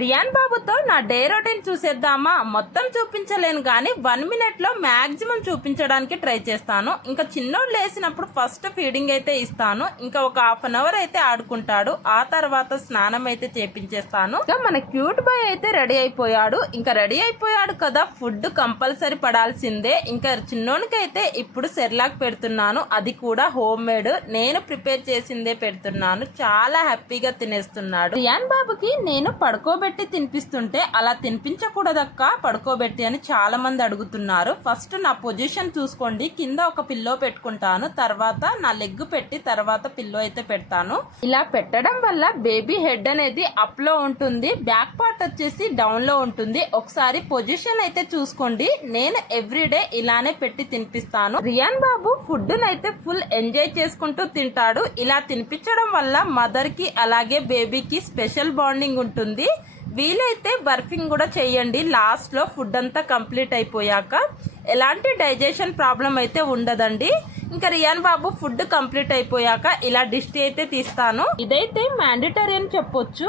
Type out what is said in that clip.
Rayon బాబుతో నా day routine చూసేద్దామా? మొత్తం చూపించలేను కానీ 1 minute లో మాక్సిమం చూపించడానికి ట్రై చేస్తాను. ఇంకా చిన్నోడు లేసినప్పుడు ఫస్ట్ ఫీడింగ్ అయితే ఇస్తాను. ఇంకా ఒక 1/2 hour అయితే ఆడుకుంటాడు. ఆ తర్వాత స్నానం అయితే చేపించేస్తాను. ఇంకా మన క్యూట్ బాయ్ అయితే రెడీ అయిపోయాడు. ఇంకా రెడీ అయిపోయాడు కదా, ఫుడ్ కంపల్సరీ పడాల్సిందే. ఇంకా చిన్నోనికి అయితే ఇప్పుడు సెర్లాక్ పెడుతున్నాను. అది కూడా హోమ్ మేడ్, నేను ప్రిపేర్ చేసిందే పెడుతున్నాను. చాలా హ్యాపీగా తినేస్తున్నాడు. రియాన్ బాబుకి నేను పడుకోబెట్టి తినిపిస్తుంటే అలా తినిపించకూడదక్క, పడుకోబెట్టి అని చాలా మంది అడుగుతున్నారు. ఫస్ట్ నా పొజిషన్ చూసుకోండి. కింద ఒక పిల్లో పెట్టుకుంటాను, తర్వాత నా లెగ్ పెట్టి తర్వాత పిల్లో అయితే పెడతాను. ఇలా పెట్టడం వల్ల బేబీ హెడ్ అనేది అప్ లో ఉంటుంది, బ్యాక్ పార్ట్ వచ్చేసి డౌన్ లో ఉంటుంది. ఒకసారి పొజిషన్ అయితే చూసుకోండి. నేను ఎవ్రీడే ఇలానే పెట్టి తినిపిస్తాను. రియాన్ బాబు ఫుడ్ నైతే ఫుల్ ఎంజాయ్ చేసుకుంటూ తింటాడు. ఇలా తినిపించడం వల్ల మదర్ కి అలాగే బేబీకి స్పెషల్ బాండింగ్ ఉంటుంది. వీలైతే బర్ఫింగ్ కూడా చేయండి లాస్ట్ లో, ఫుడ్ అంతా కంప్లీట్ అయిపోయాక. ఎలాంటి డైజెషన్ ప్రాబ్లం అయితే ఉండదండి. ఇంకా రియాన్ బాబు ఫుడ్ కంప్లీట్ అయిపోయాక ఇలా డిష్ అయితే తీస్తాను. ఇదైతే మ్యాండేటరీ అని చెప్పొచ్చు.